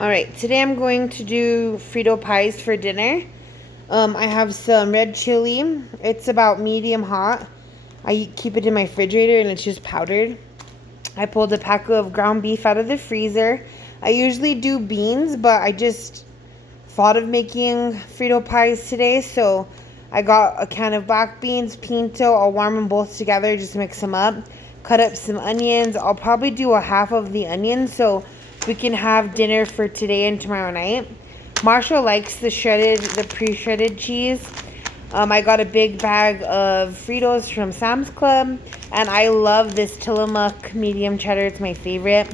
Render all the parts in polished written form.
Alright, today I'm going to do Frito Pies for dinner. I have some red chili. It's about medium hot. I keep it in my refrigerator and it's just powdered. I pulled a pack of ground beef out of the freezer. I usually do beans, but I just thought of making Frito Pies today, so I got a can of black beans, pinto. I'll warm them both together, just mix them up. Cut up some onions. I'll probably do a half of the onions so we can have dinner for today and tomorrow night. Marshall likes the pre-shredded cheese. I got a big bag of Fritos from Sam's Club, and I love this Tillamook medium cheddar. It's my favorite,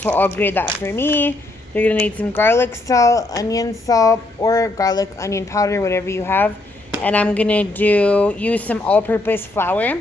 so I'll grade that for me. You're gonna need some garlic salt, onion salt, or garlic onion powder, whatever you have. And I'm gonna use some all-purpose flour.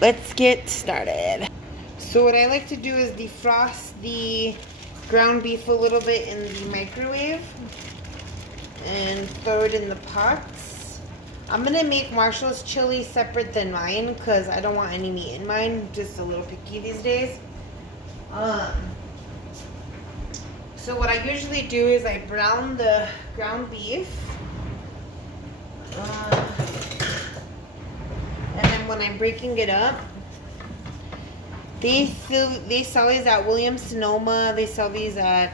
Let's get started. So what I like to do is defrost the ground beef a little bit in the microwave and throw it in the pots. I'm gonna make Marshall's chili separate than mine because I don't want any meat in mine. I'm just a little picky these days. So what I usually do is I brown the ground beef. And then when I'm breaking it up, they sell these at Williams-Sonoma. They sell these at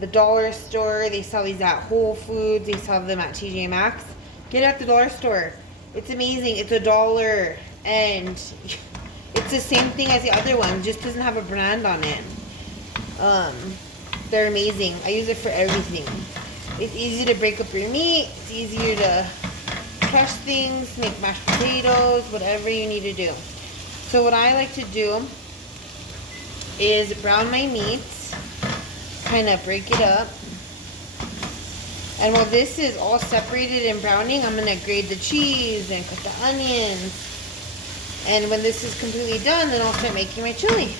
the dollar store. They sell these at Whole Foods. They sell them at TJ Maxx. Get it at the dollar store. It's amazing. It's $1, and it's the same thing as the other one. Just doesn't have a brand on it. They're amazing. I use it for everything. It's easy to break up your meat. It's easier to crush things, make mashed potatoes, whatever you need to do. So what I like to do is brown my meat, kind of break it up. And while this is all separated and browning, I'm going to grate the cheese and cut the onions. And when this is completely done, then I'll start making my chili.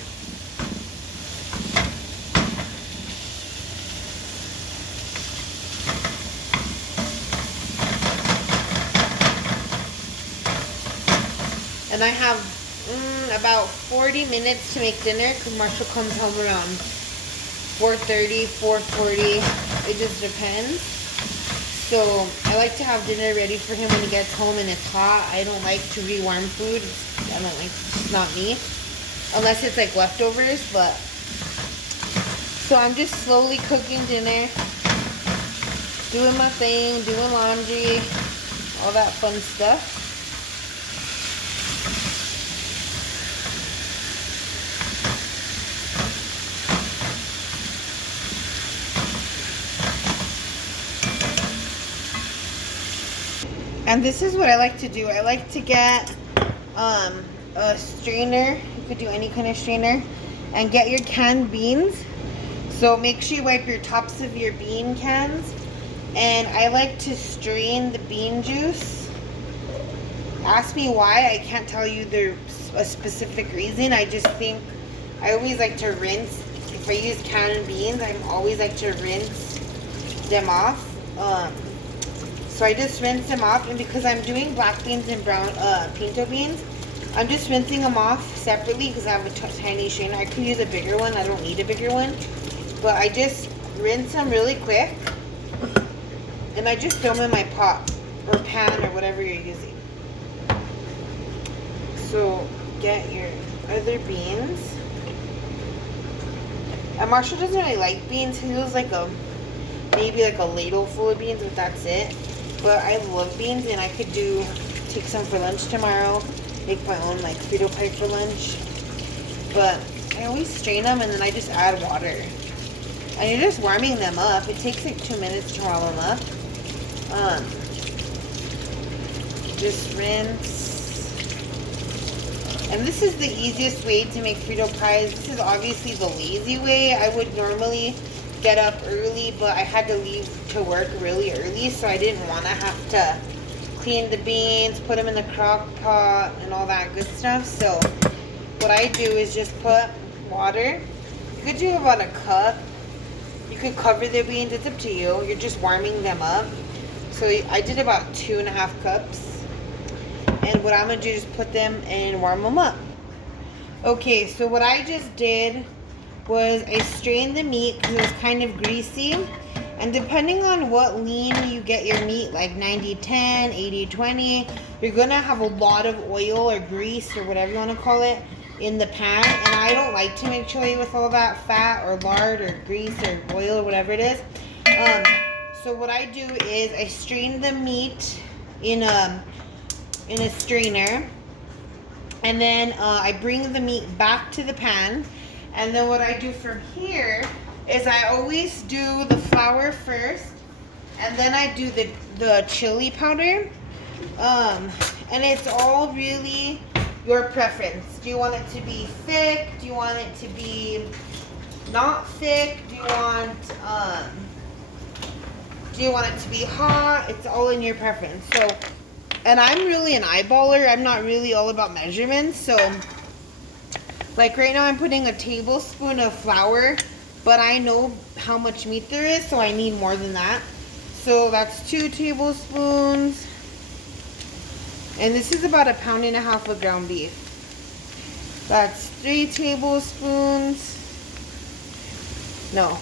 And I have about 40 minutes to make dinner because Marshall comes home around 4:30, 4:40. It just depends. So I like to have dinner ready for him when he gets home and it's hot. I don't like to rewarm food. It's not me. Unless it's like leftovers, but. So I'm just slowly cooking dinner. Doing my thing, doing laundry, all that fun stuff. And this is what I like to do. I like to get a strainer. You could do any kind of strainer. And get your canned beans. So make sure you wipe your tops of your bean cans. And I like to strain the bean juice. Ask me why. I can't tell you there's a specific reason. I just think I always like to rinse. If I use canned beans, I always like to rinse them off. So I just rinse them off, and because I'm doing black beans and brown pinto beans, I'm just rinsing them off separately because I have a tiny strainer. I could use a bigger one. I don't need a bigger one. But I just rinse them really quick, and I just throw them in my pot or pan or whatever you're using. So get your other beans. And Marshall doesn't really like beans. He uses maybe like a ladle full of beans, but that's it. But I love beans, and I could take some for lunch tomorrow, make my own like Frito pie for lunch. But I always strain them, and then I just add water. And you're just warming them up. It takes like 2 minutes to warm them up. Just rinse. And this is the easiest way to make Frito pies. This is obviously the lazy way. I would normally get up early, but I had to leave to work really early, so I didn't want to have to clean the beans, put them in the crock pot, and all that good stuff. So what I do is just put water. You could do about a cup. You could cover the beans. It's up to you. You're just warming them up. So I did about 2.5 cups. And what I'm going to do is put them and warm them up. Okay, so what I just did was I strained the meat because it was kind of greasy. And depending on what lean you get your meat, like 90-10, 80-20, you're going to have a lot of oil or grease or whatever you want to call it in the pan. And I don't like to make chili with all that fat or lard or grease or oil or whatever it is. So what I do is I strain the meat in a strainer. And then I bring the meat back to the pan. And then what I do from here is I always do the flour first. And then I do the chili powder. And it's all really your preference. Do you want it to be thick? Do you want it to be not thick? Do you want it to be hot? It's all in your preference. So, and I'm really an eyeballer. I'm not really all about measurements. So, like right now I'm putting a tablespoon of flour, but I know how much meat there is, so I need more than that. So that's 2 tablespoons. And this is about 1.5 pounds of ground beef. That's 3 tablespoons. No,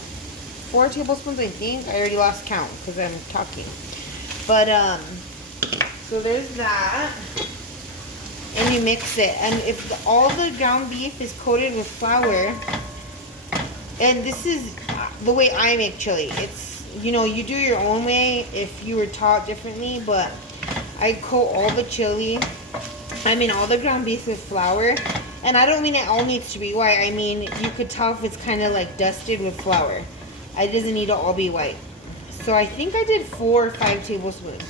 4 tablespoons, I think. I already lost count because I'm talking. But, so there's that. And you mix it. And if all the ground beef is coated with flour, and this is the way I make chili. It's, you know, you do your own way if you were taught differently, but I coat all the all the ground beef with flour. And I don't mean it all needs to be white. I mean, you could tell if it's kind of like dusted with flour. It doesn't need to all be white. So I think I did 4 or 5 tablespoons.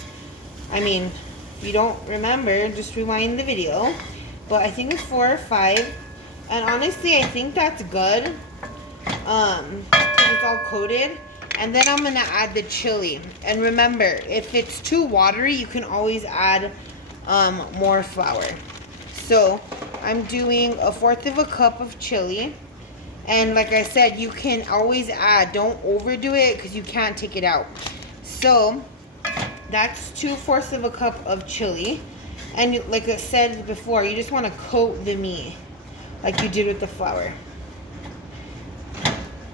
I mean, if you don't remember, just rewind the video. But I think it's 4 or 5. And honestly, I think that's good. Because it's all coated. And then I'm going to add the chili. And remember, if it's too watery, you can always add more flour. So I'm doing 1/4 cup of chili. And like I said, you can always add. Don't overdo it because you can't take it out. So that's 2/4 cup of chili. And like I said before, you just want to coat the meat like you did with the flour.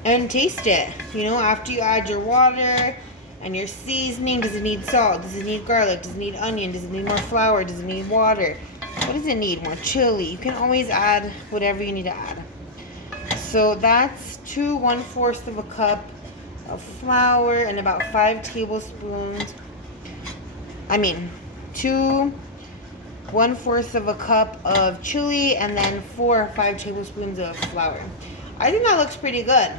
And taste it. You know, after you add your water and your seasoning. Does it need salt? Does it need garlic? Does it need onion? Does it need more flour? Does it need water? What does it need? More chili. You can always add whatever you need to add. So that's 2 1/4 cup of flour and about 5 tablespoons. 2 1/4 cup of chili and then 4 or 5 tablespoons of flour. I think that looks pretty good.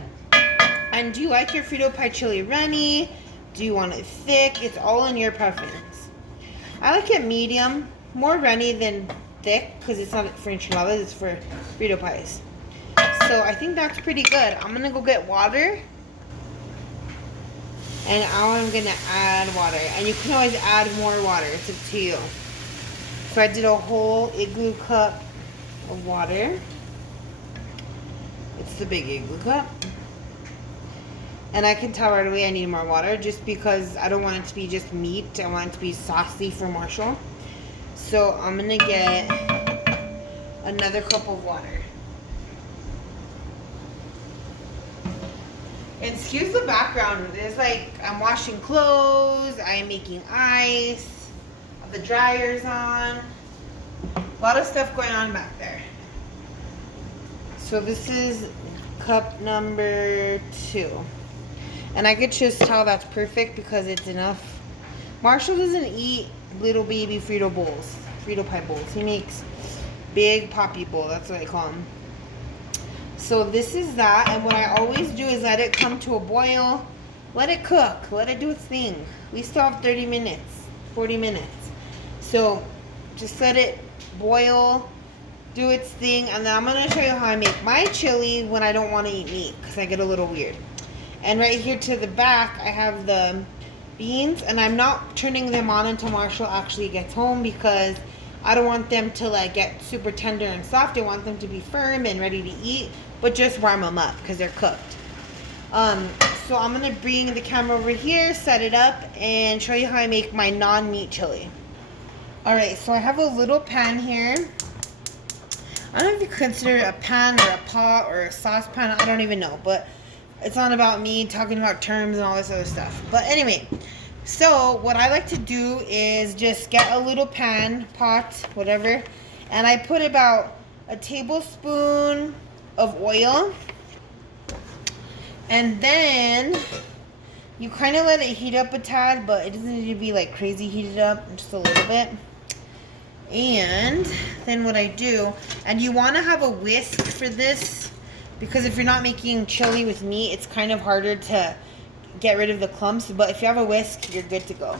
And do you like your Frito Pie chili runny? Do you want it thick? It's all in your preference. I like it medium, more runny than thick because it's not for enchiladas, it's for Frito Pies. So I think that's pretty good. I'm gonna go get water. And now I'm gonna add water. And you can always add more water, it's up to you. So I did a whole igloo cup of water. It's the big igloo cup. And I can tell right away I need more water just because I don't want it to be just meat. I want it to be saucy for Marshall. So I'm gonna get another cup of water. And excuse the background. It's like I'm washing clothes, I'm making ice, the dryer's on. A lot of stuff going on back there. So this is cup number 2. And I could just tell that's perfect because it's enough. Marshall doesn't eat little baby Frito Pie bowls. He makes big poppy bowl. That's what I call them. So this is that. And what I always do is let it come to a boil. Let it cook. Let it do its thing. We still have 30 minutes, 40 minutes. So just let it boil, do its thing. And then I'm going to show you how I make my chili when I don't want to eat meat because I get a little weird. And right here to the back, I have the beans, and I'm not turning them on until Marshall actually gets home because I don't want them to like get super tender and soft. I want them to be firm and ready to eat, but just warm them up because they're cooked. So I'm gonna bring the camera over here, set it up, and show you how I make my non-meat chili. All right, so I have a little pan here. I don't know if you consider it a pan or a pot or a saucepan. I don't even know, but it's not about me talking about terms and all this other stuff. But anyway, so what I like to do is just get a little pan, pot, whatever, and I put about a tablespoon of oil, and then you kind of let it heat up a tad, but it doesn't need to be like crazy heated up, just a little bit. And then what I do, and you want to have a whisk for this, because if you're not making chili with meat, it's kind of harder to get rid of the clumps. But if you have a whisk, you're good to go.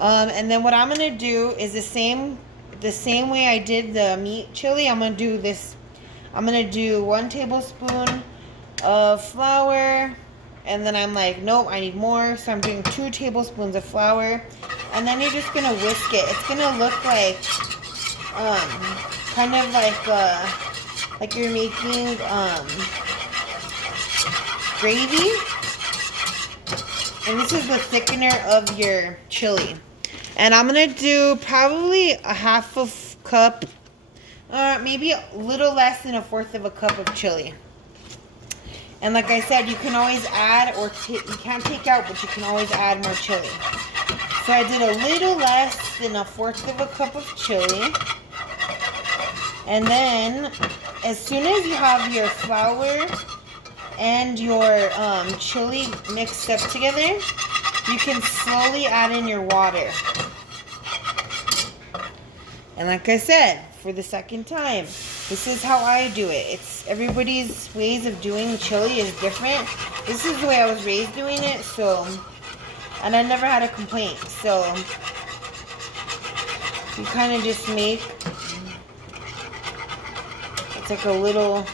And then what I'm gonna do is the same way I did the meat chili. I'm gonna do this. I'm gonna do 1 tablespoon of flour, and then I'm like, nope, I need more, so I'm doing 2 tablespoons of flour. And then you're just gonna whisk it. It's gonna look like, kind of like you're making gravy. And this is the thickener of your chili. And I'm gonna do probably a half a cup, maybe a little less than a fourth of a cup of chili. And like I said, you can always add, or you can't take out, but you can always add more chili. So I did a little less than a fourth of a cup of chili. And then, as soon as you have your flour and your chili mixed up together, you can slowly add in your water. And like I said, for the second time, this is how I do it. It's everybody's ways of doing chili is different. This is the way I was raised doing it, so, and I never had a complaint. So you kind of just make, it's like a little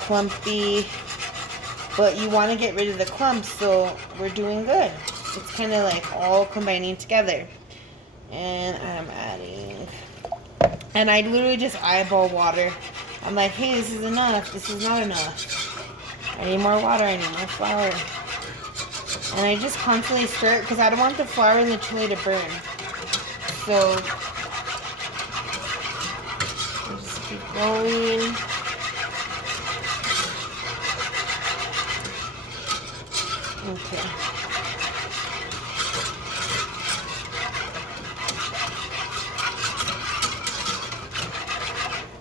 clumpy, but you want to get rid of the clumps, so we're doing good. It's kind of like all combining together. And I'm adding, and I literally just eyeball water. I'm like, hey, this is enough, this is not enough. I need more water, I need more flour. And I just constantly stir it because I don't want the flour and the chili to burn. So, I just keep going. Okay.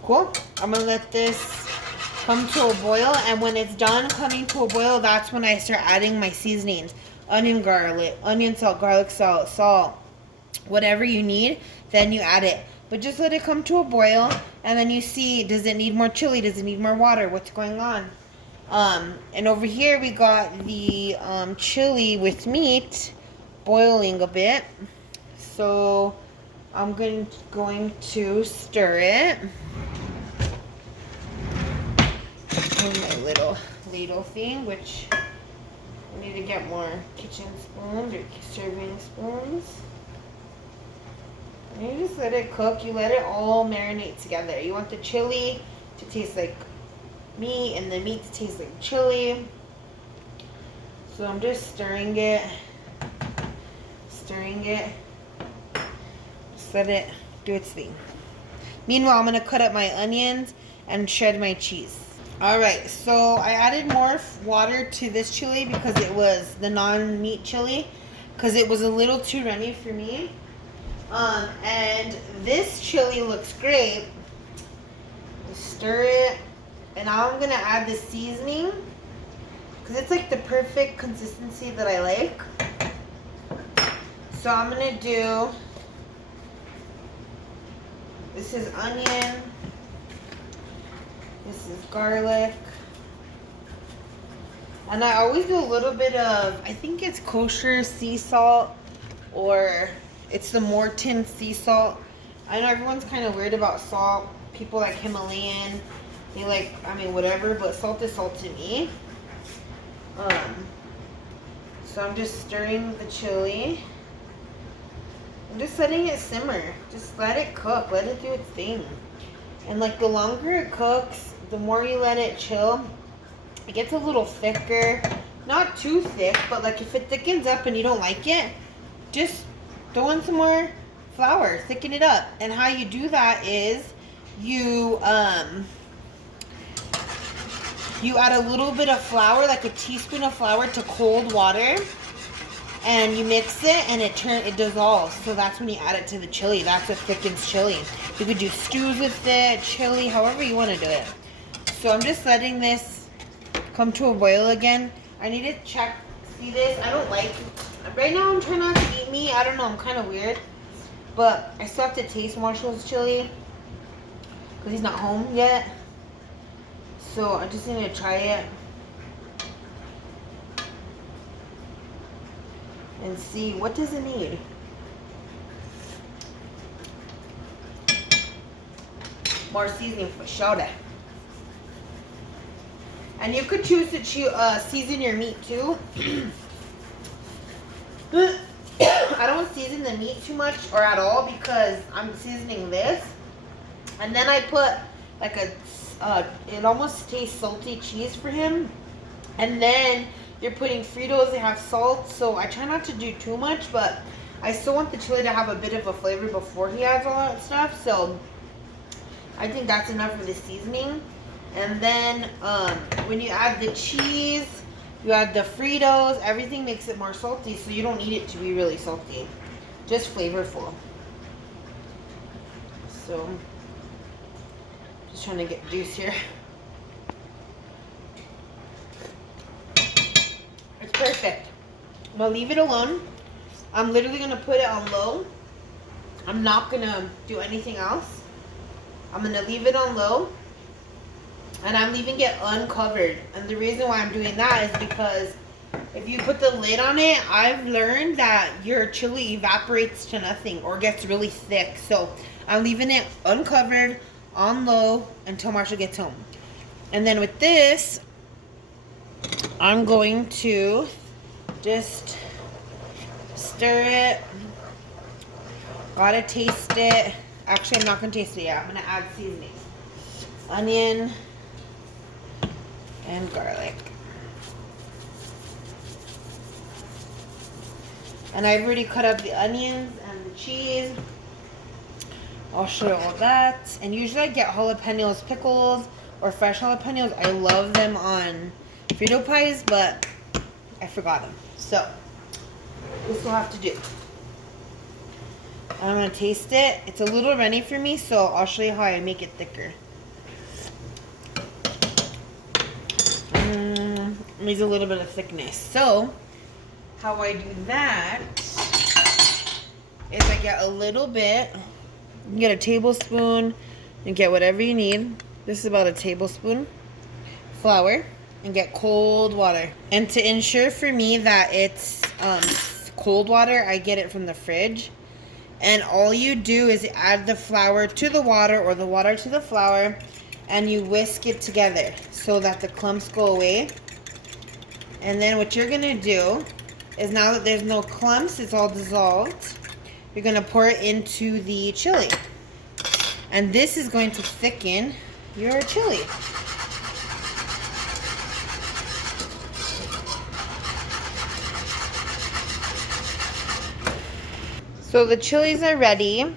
Cool. I'm gonna let this come to a boil, and when it's done coming to a boil, that's when I start adding my seasonings. Onion, salt, garlic salt, whatever you need, then you add it. But just let it come to a boil, and then you see, does it need more chili? Does it need more water? What's going on? And over here we got the chili with meat boiling a bit. So I'm going to stir it. My little ladle thing, which I need to get more kitchen spoons or serving spoons. And you just let it cook. You let it all marinate together. You want the chili to taste like meat and the meat to taste like chili. So I'm just stirring it. Just let it do its thing. Meanwhile, I'm going to cut up my onions and shred my cheese. Alright, so I added more water to this chili because it was the non-meat chili, because it was a little too runny for me. And this chili looks great. Stir it, and now I'm going to add the seasoning because it's like the perfect consistency that I like. So I'm going to do, this is onion. This is garlic. And I always do a little bit of, I think it's kosher sea salt, or it's the Morton sea salt. I know everyone's kind of weird about salt. People like Himalayan, they like, I mean, whatever, but salt is salt to me. So I'm just stirring the chili. I'm just letting it simmer. Just let it cook. Let it do its thing. And like the longer it cooks, the more you let it chill, it gets a little thicker. Not too thick, but like if it thickens up and you don't like it, just throw in some more flour, thicken it up. And how you do that is you you add a little bit of flour, like a teaspoon of flour, to cold water, and you mix it, and it dissolves. So that's when you add it to the chili. That's what thickens chili. You could do stews with it, chili, however you want to do it. So I'm just letting this come to a boil again. I need to check, see this. I don't like, right now I'm trying not to eat meat. I don't know, I'm kind of weird. But I still have to taste Marshall's chili because he's not home yet. So I just need to try it and see what does it need. More seasoning for sure. And you could choose to season your meat too. I don't season the meat too much or at all because I'm seasoning this. And then I put like it almost tastes salty cheese for him. And then you're putting Fritos, they have salt. So I try not to do too much, but I still want the chili to have a bit of a flavor before he adds all that stuff. So I think that's enough for the seasoning. And then when you add the cheese, you add the Fritos, everything makes it more salty, so you don't need it to be really salty. Just flavorful. So, just trying to get juice here. It's perfect. I'm gonna leave it alone. I'm literally gonna put it on low. I'm not gonna do anything else. I'm gonna leave it on low. And I'm leaving it uncovered. And the reason why I'm doing that is because if you put the lid on it, I've learned that your chili evaporates to nothing or gets really thick. So I'm leaving it uncovered on low until Marshall gets home. And then with this, I'm going to just stir it. Gotta taste it. Actually, I'm not gonna taste it yet. I'm gonna add seasoning. Onion and garlic. And I've already cut up the onions and the cheese. I'll show you all that. And usually I get jalapenos pickles or fresh jalapenos. I love them on Frito Pies, but I forgot them. So this will have to do. I'm gonna taste it. It's a little runny for me, so I'll show you how I make it thicker. Needs a little bit of thickness. So how I do that is I get a little bit. You can get a tablespoon and get whatever you need. This is about a tablespoon flour, and get cold water. And to ensure for me that it's cold water, I get it from the fridge. And all you do is add the flour to the water or the water to the flour, and you whisk it together so that the clumps go away. And then what you're gonna do is, now that there's no clumps, it's all dissolved, you're gonna pour it into the chili. And this is going to thicken your chili. So the chilies are ready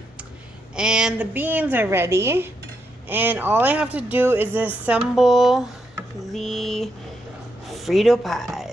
and the beans are ready. And all I have to do is assemble the Frito pie.